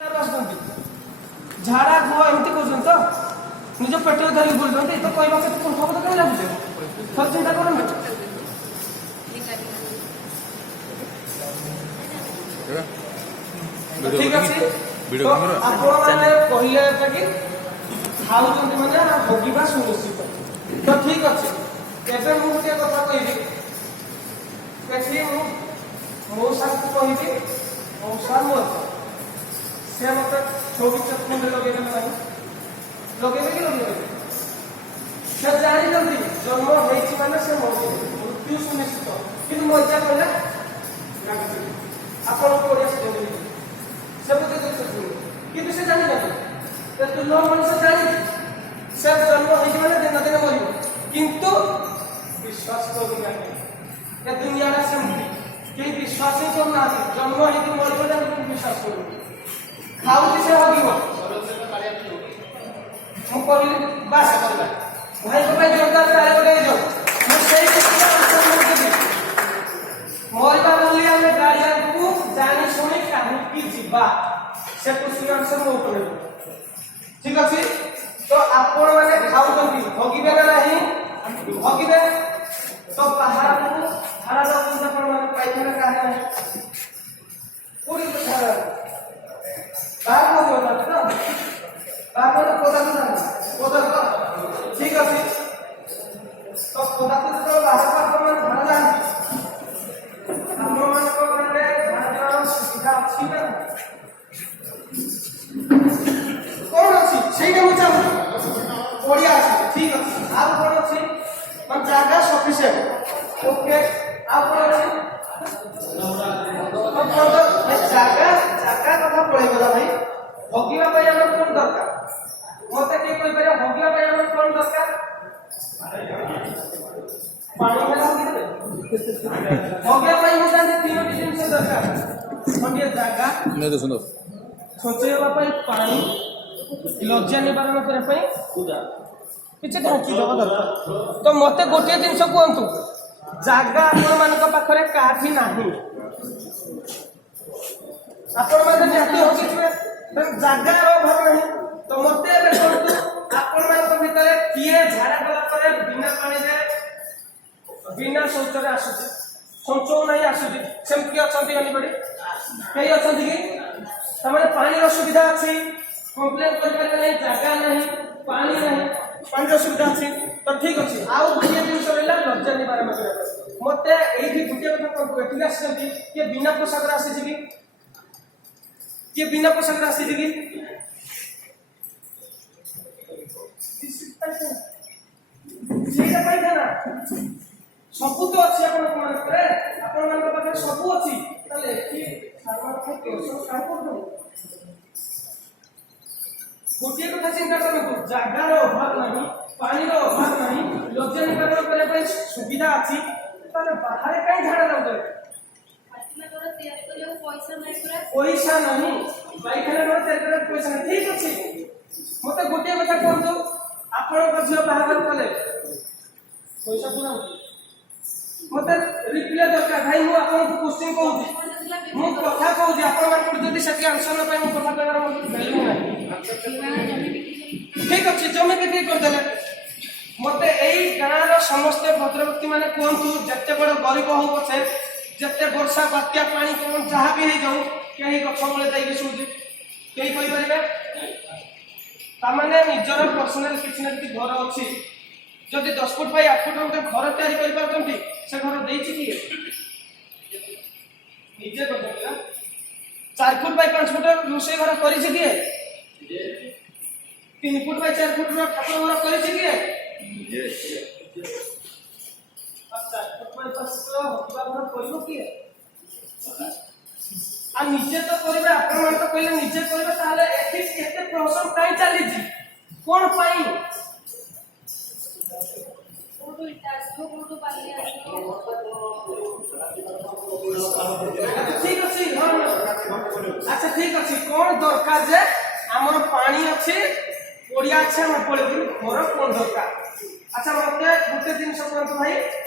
झाड़ा घुआ एमती कर तो निज पेट धरिक बुलुं तो कहवा के कुंठ कहीं लगुचे थोड़ा चिंता करें ठीक अच्छे तो आपने कहले कि खाऊ मैंने भोगवा सुनिश्चित तो ठीक अच्छे एवं मुझे कथा कहि मौसा को कहि मौसा मोर से मत छवि चक्र लगे लगे कि लगे से जानी जन्म होती माने से मृत्यु सुनिश्चित कि मजा कहले आपन को से बुझे कि से जानी तो लो मनुष्य जानी से जन्म होती माने दिन दिन मरियो किंतु विश्वास करिया ए दुनिया रे सेमती के विश्वास ही करना जन्म होती मरियो ना विश्वास करू खाऊची से होगी मु कहली बास करला भाई को भाई जोरदार ताली बजाई दो मैं सही के मोरबा बोली हमें गाड़िया को जानी सुनी काहू की जीवा से कुछ आंसर मो करे ठीक अछि तो आपण माने खाउतंती भोगिबे ना नहीं भोगिबे तो बाहर को धारा दो पर माने पाइखाना काहे नहीं पूरी धारा बाहर को बोलता ना बाहर को कोदा को ठीक अछि तो कोदा तो बाहर पर मन धारा हम मन को करे धारा सुविधा अछि ना कोन अछि सेटा मु चाहू ओडिया अछि ठीक अछि आप कोन अछि मन जागा सफिशिएंट ओके आप कोन अछि जागा जागा कथा पड़े गला भाई भोगिबा पय हमर कोन दरकार मते के कोइ करे भोगिबा पय हमर कोन दरकार पानी में भोगिबा पय हम जाने तीन दिन से दरकार हम ये जागा नहीं तो सुनो सोचेबा पय पानी लज्जा निवारण करे पय पूजा किछ ढांची दवा दरकार तो मते गोटे दिन से कोंतु जागा आपण मानक पाखरे काठी नाही आपण माने जाति हो कि जागार अभाव नहीं तो मते रे कोंतु आपण मानक भितरे किए झाड़ा गला परे बिना पानी दे बिना शौच रे आसुची शौचो नहीं आसुची सेम कि अछंती एनीबडी कई अछंती कि तमाने पानी रो सुविधा अछि कंप्लेन कर पारे नहीं जागा नहीं पानी रो सुविधा अछि तो ठीक अछि आउ गोटे दिन सरेला लज्जा निवारण करे मते एही गुटे कथा को एठी आछंती कि बिना पोशाक रे आसी कि बिना पोशाक रे आसी कि सेटा पाइबे ना सबु तो अछि आपण मान करे आपण मान पाखे सबु अछि ताले कि सारवा के केसो काय करदो गोटे कथा चिंता करबो जागार अभाव नाही पानी रो अभाव नाही लज्जा निवारण करे पय सुविधा अछि ताले बाहर काई झाड़ा लाउते पैसा नहीं पाइखाना रो तेरे पैसा नहीं ठीक अछि मते गोटे कथा कहतो आपण को झियो बाहर कले पैसा पुरा मते रिप्लाई दरकार भाई मु आपण को क्वेश्चन कहूची मु कथा कहूची आपण मान को जदी सकी आंसर न पाए मु कथा कहर मु वैल्यू नाही ठीक अछि जमे बिक्री कर देले मते एई गाना रो समस्त भद्रव्यक्ति माने कोंतु जत्ते बड़ गरीब हो पछे जत्ते वर्षा बात्या पानी कोन जहा भी हे जाऊ केही गछ मूले जाई के सुजी केही कहि परिबे तामाने निजर पर्सनल किछ न किछ घर अछि जदि 10 फुट बाय 8 फुट रो घर तयारी करि पारतंती से घर देइछि कि निजे करतंती ना 4 फुट बाय 5 फुट रोसे घर करिछि कि 3 फुट बाय 4 फुट रो ठाकुर घर करिछि कि अच्छा फुट बाय 5 फुट होबा घर करियो कि आ निजे तो करबे आपण मान तो कहले निजे करबे ताले एथि एते प्रोसेस काई चली जी कोन पाई ओडो इटास ओडो बाली ठीक अछि अच्छा ठीक अछि कोन दरकार जे हमर पानी अछि ओडिया छै हम पळे घर कोन दरकार अच्छा मते गुटे दिन सब भाई